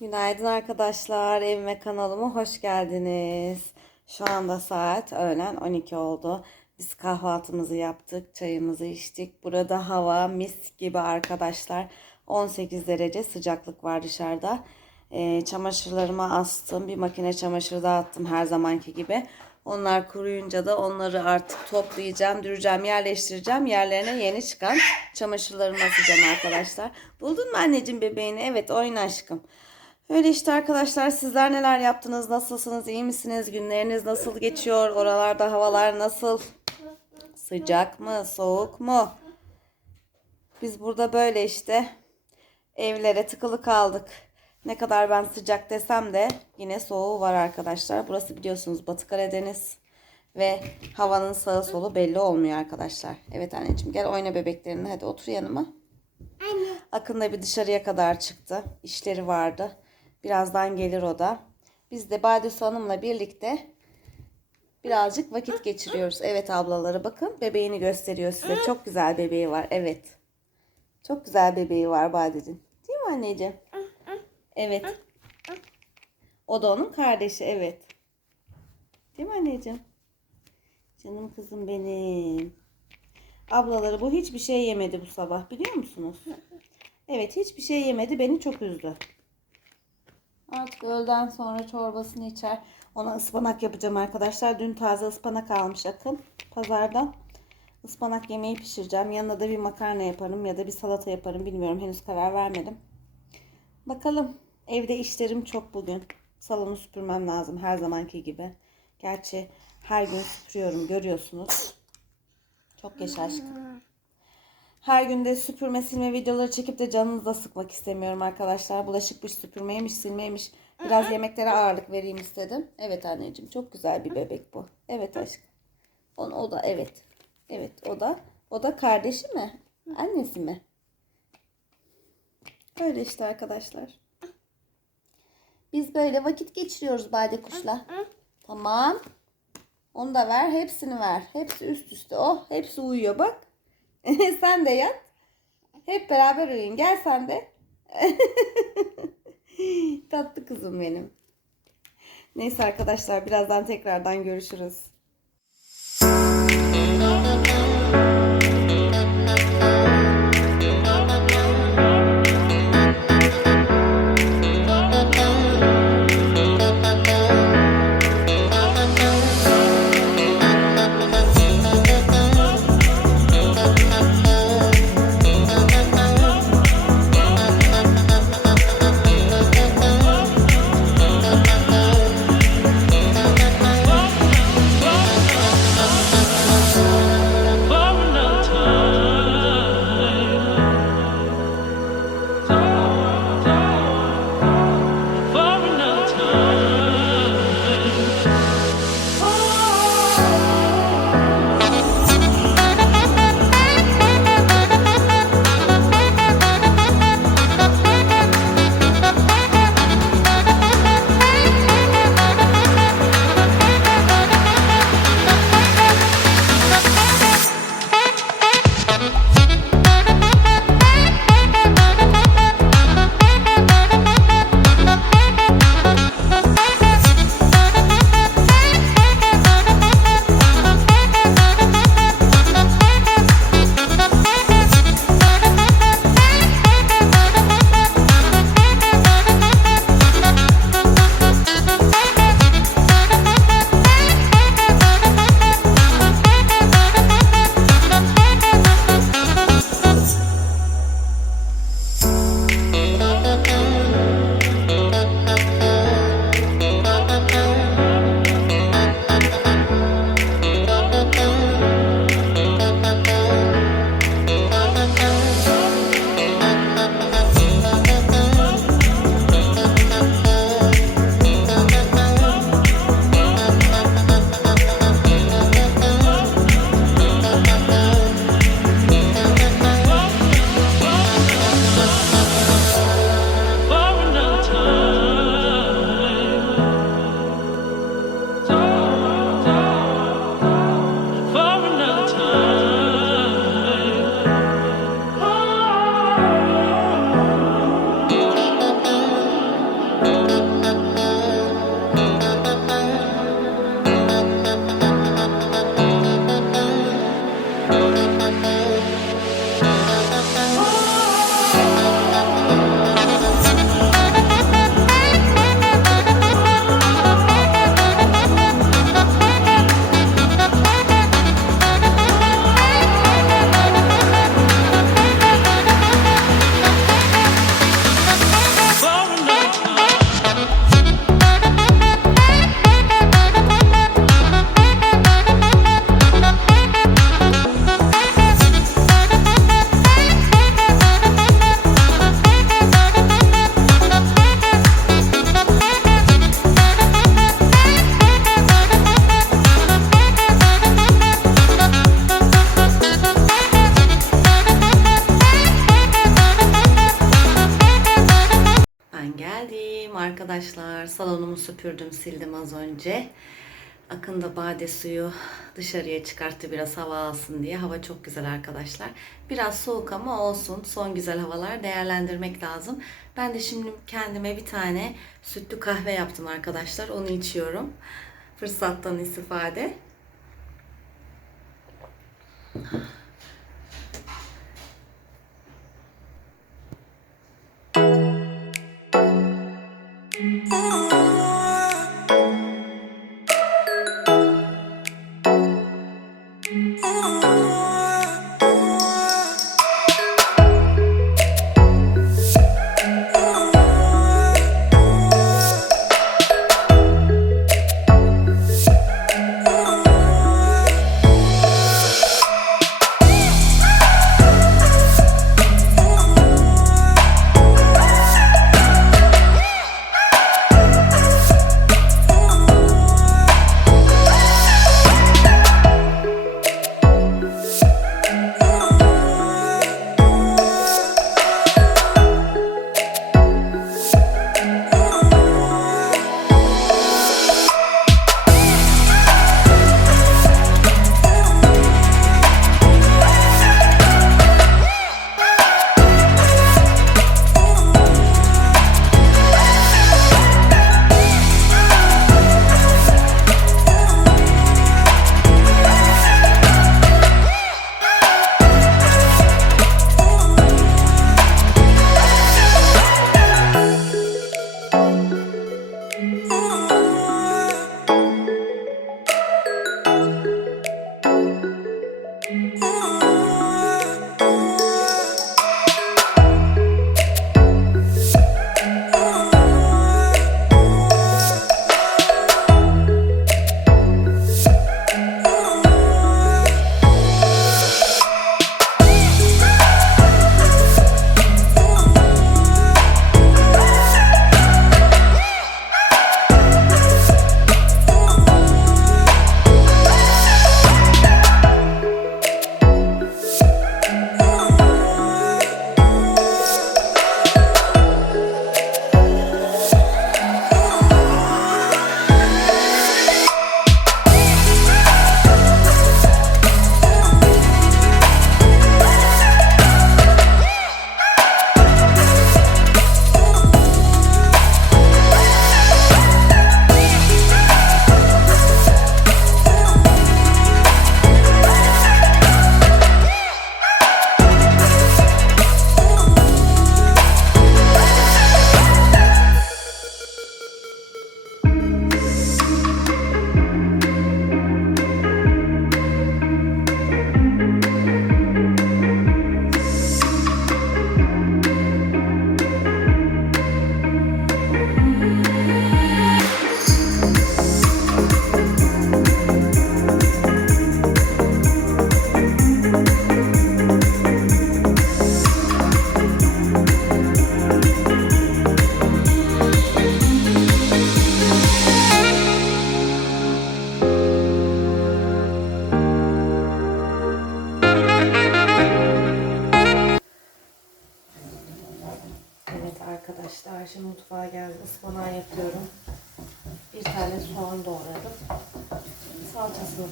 Günaydın arkadaşlar. Evime kanalıma hoş geldiniz. Şu anda saat öğlen 12 oldu. Biz kahvaltımızı yaptık, çayımızı içtik. Burada hava mis gibi arkadaşlar. 18 derece sıcaklık var dışarıda. Ee, çamaşırlarımı astım. Bir makine çamaşırı da attım her zamanki gibi. Onlar kuruyunca da onları artık toplayacağım, düreceğim, yerleştireceğim. Yerlerine yeni çıkan çamaşırlarımı asacağım arkadaşlar. Buldun mu anneciğim bebeğini? Evet oyun aşkım. Öyle işte arkadaşlar sizler neler yaptınız? Nasılsınız? iyi misiniz? Günleriniz nasıl geçiyor? Oralarda havalar nasıl? Sıcak mı? Soğuk mu? Biz burada böyle işte evlere tıkılı kaldık. Ne kadar ben sıcak desem de yine soğuğu var arkadaşlar. Burası biliyorsunuz Batı Karadeniz ve havanın sağı solu belli olmuyor arkadaşlar. Evet anneciğim gel oyna bebeklerinle hadi otur yanıma. Akın da bir dışarıya kadar çıktı. İşleri vardı. Birazdan gelir o da. Biz de Badius Hanım'la birlikte birazcık vakit geçiriyoruz. Evet ablaları bakın bebeğini gösteriyor size. Çok güzel bebeği var. Evet. Çok güzel bebeği var Badi'nin. Değil mi anneciğim? Evet. O da onun kardeşi. Evet. Değil mi anneciğim? Canım kızım benim. Ablaları bu hiçbir şey yemedi bu sabah biliyor musunuz? Evet hiçbir şey yemedi beni çok üzdü. Artık öğleden sonra çorbasını içer. Ona ıspanak yapacağım arkadaşlar. Dün taze ıspanak almış Akın pazardan. Ispanak yemeği pişireceğim. Yanına da bir makarna yaparım ya da bir salata yaparım. Bilmiyorum henüz karar vermedim. Bakalım. Evde işlerim çok bugün. Salonu süpürmem lazım her zamanki gibi. Gerçi her gün süpürüyorum görüyorsunuz. Çok yaşa aşkım. Her günde süpürme silme videoları çekip de canınızı da sıkmak istemiyorum arkadaşlar. Bulaşıkmış, süpürmeymiş, silmeymiş. Biraz yemeklere ağırlık vereyim istedim. Evet anneciğim çok güzel bir bebek bu. Evet aşkım. O, o da evet. Evet o da. O da kardeşi mi? Annesi mi? Öyle işte arkadaşlar. Biz böyle vakit geçiriyoruz Bade kuşla. Tamam. Onu da ver. Hepsini ver. Hepsi üst üste. Oh hepsi uyuyor bak. sen de yat. Hep beraber uyuyun. Gel sen de. Tatlı kızım benim. Neyse arkadaşlar birazdan tekrardan görüşürüz. Salonumu süpürdüm, sildim az önce. Akın da bade suyu dışarıya çıkarttı biraz hava alsın diye. Hava çok güzel arkadaşlar. Biraz soğuk ama olsun. Son güzel havalar değerlendirmek lazım. Ben de şimdi kendime bir tane sütlü kahve yaptım arkadaşlar. Onu içiyorum. Fırsattan istifade.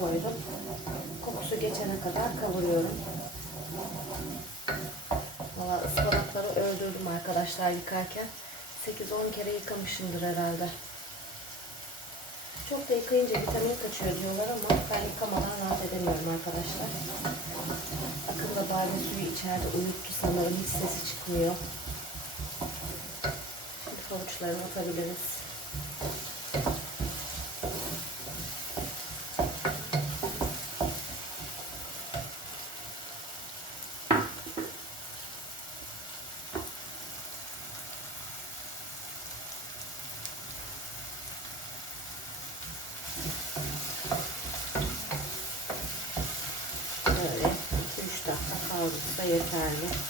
Koydum. Kokusu geçene kadar kavuruyorum. Valla ıspanakları öldürdüm arkadaşlar yıkarken. 8-10 kere yıkamışımdır herhalde. Çok da yıkayınca vitamin kaçıyor diyorlar ama ben yıkamadan rahat edemiyorum arkadaşlar. Akıllı bade suyu içeride uyuttu sanırım hiç sesi çıkmıyor. Şimdi havuçlarını atabiliriz. 是。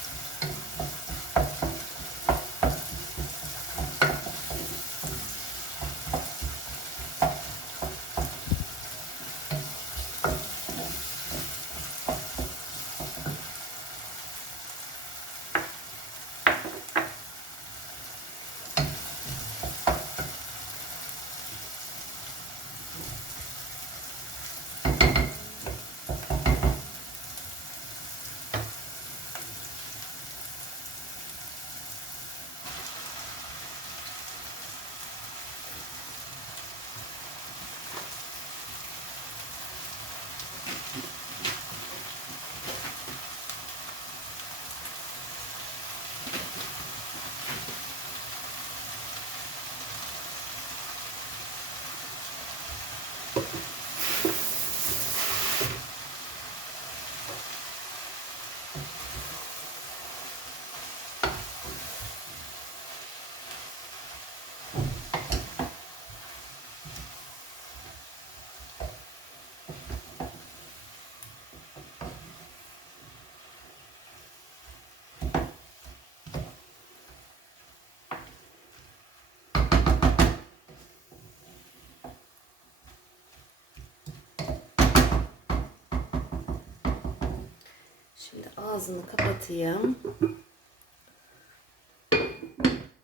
Şimdi ağzını kapatayım.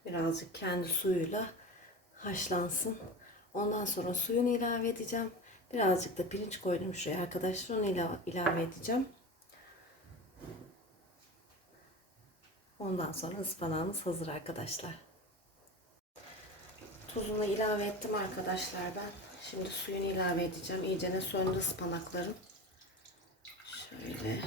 Birazcık kendi suyuyla haşlansın. Ondan sonra suyunu ilave edeceğim. Birazcık da pirinç koydum şuraya arkadaşlar. Onu ila- ilave edeceğim. Ondan sonra ıspanağımız hazır arkadaşlar. Tuzunu ilave ettim arkadaşlar ben. Şimdi suyunu ilave edeceğim. İyicene söndü ıspanaklarım. Şöyle.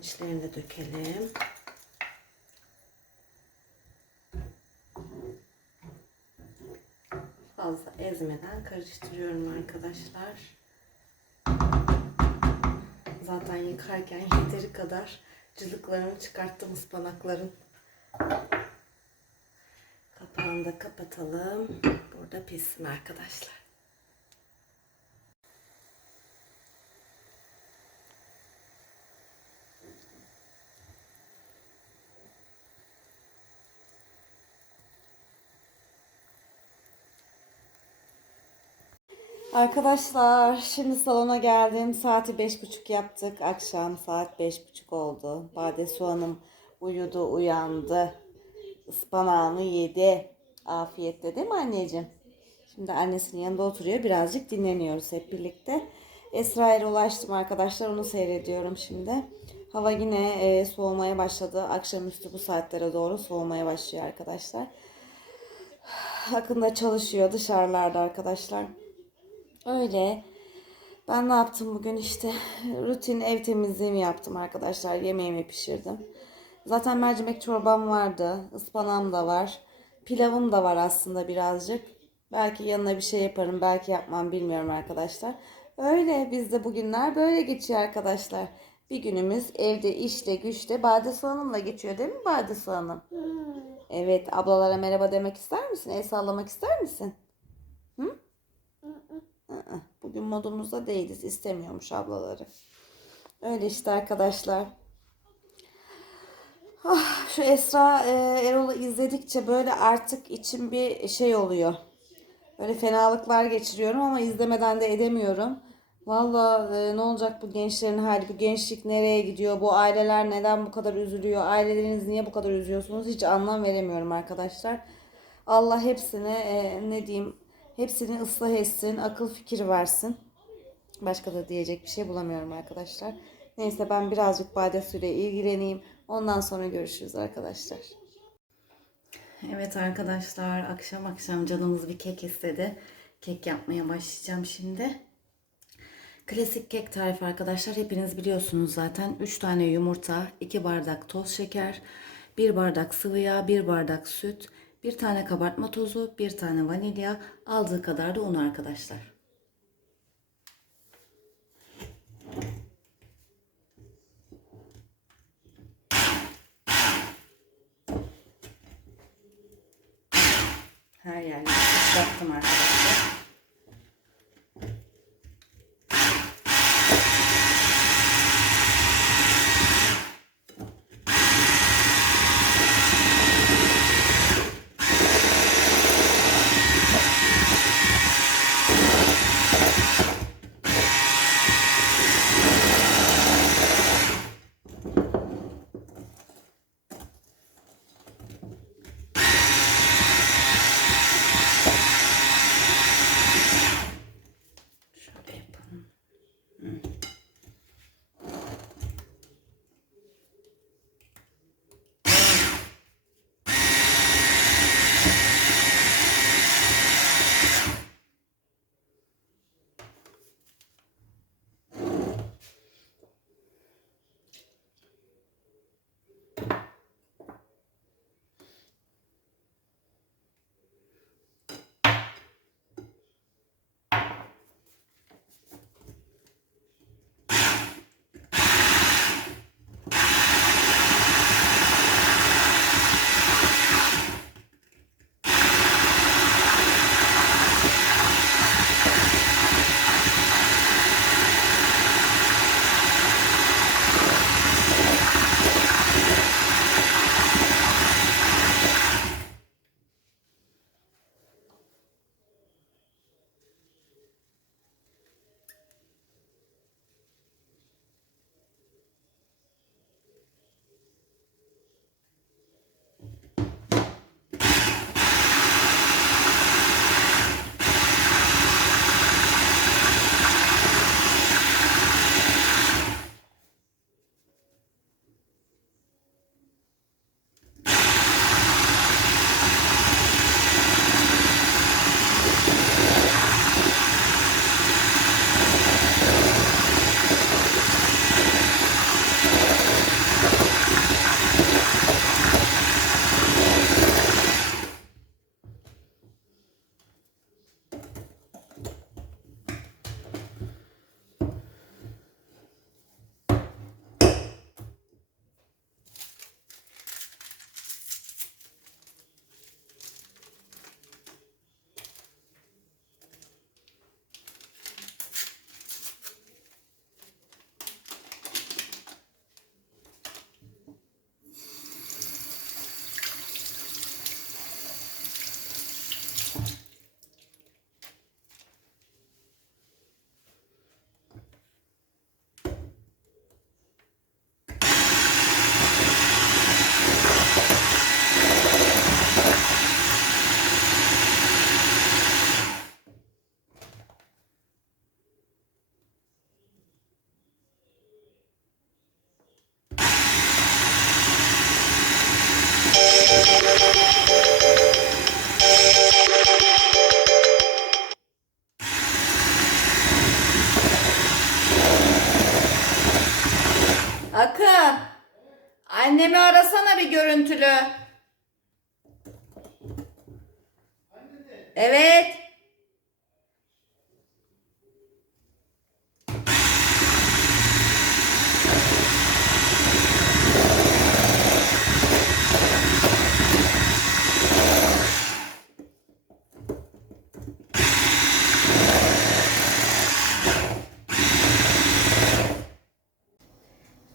Pirinçlerini de dökelim. Fazla ezmeden karıştırıyorum arkadaşlar. Zaten yıkarken yeteri kadar cılıklarını çıkarttım ıspanakların. Kapağını da kapatalım. Burada pişsin arkadaşlar. Arkadaşlar şimdi salona geldim. Saati beş buçuk yaptık. Akşam saat beş buçuk oldu. Bade soğanım uyudu uyandı. Ispanağını yedi. Afiyetle değil mi anneciğim? Şimdi annesinin yanında oturuyor. Birazcık dinleniyoruz hep birlikte. Esra'ya ulaştım arkadaşlar. Onu seyrediyorum şimdi. Hava yine e, soğumaya başladı. Akşamüstü bu saatlere doğru soğumaya başlıyor arkadaşlar. Hakkında çalışıyor dışarılarda arkadaşlar. Öyle. Ben ne yaptım bugün işte rutin ev temizliğimi yaptım arkadaşlar. Yemeğimi pişirdim. Zaten mercimek çorbam vardı. ıspanağım da var. Pilavım da var aslında birazcık. Belki yanına bir şey yaparım. Belki yapmam bilmiyorum arkadaşlar. Öyle bizde bugünler böyle geçiyor arkadaşlar. Bir günümüz evde işle güçle Bade Hanım'la geçiyor değil mi Bade Hanım? Evet ablalara merhaba demek ister misin? El sallamak ister misin? Bugün modumuzda değiliz. İstemiyormuş ablaları. Öyle işte arkadaşlar. Ah, şu Esra e, Erol'u izledikçe böyle artık içim bir şey oluyor. Böyle fenalıklar geçiriyorum ama izlemeden de edemiyorum. Valla e, ne olacak bu gençlerin hali, bu gençlik nereye gidiyor, bu aileler neden bu kadar üzülüyor, aileleriniz niye bu kadar üzüyorsunuz hiç anlam veremiyorum arkadaşlar. Allah hepsine e, ne diyeyim hepsini ıslah etsin, akıl fikir versin. Başka da diyecek bir şey bulamıyorum arkadaşlar. Neyse ben birazcık Bade ile ilgileneyim. Ondan sonra görüşürüz arkadaşlar. Evet arkadaşlar akşam akşam canımız bir kek istedi. Kek yapmaya başlayacağım şimdi. Klasik kek tarifi arkadaşlar hepiniz biliyorsunuz zaten. 3 tane yumurta, 2 bardak toz şeker, 1 bardak sıvı yağ, 1 bardak süt, 1 tane kabartma tozu, 1 tane vanilya, aldığı kadar da un arkadaşlar. Her yerine ıslattım arkadaşlar.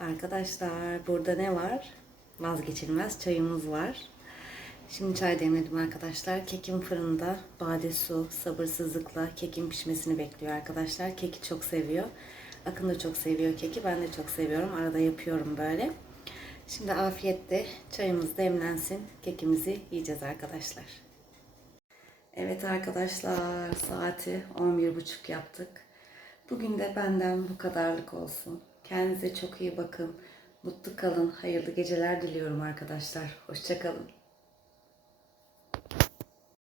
Arkadaşlar burada ne var? Vazgeçilmez çayımız var. Şimdi çay demledim arkadaşlar. Kekim fırında. Bade su sabırsızlıkla kekin pişmesini bekliyor arkadaşlar. Keki çok seviyor. Akın da çok seviyor keki. Ben de çok seviyorum. Arada yapıyorum böyle. Şimdi afiyetle çayımız demlensin. Kekimizi yiyeceğiz arkadaşlar. Evet arkadaşlar saati 11.30 yaptık. Bugün de benden bu kadarlık olsun. Kendinize çok iyi bakın. Mutlu kalın. Hayırlı geceler diliyorum arkadaşlar. Hoşçakalın.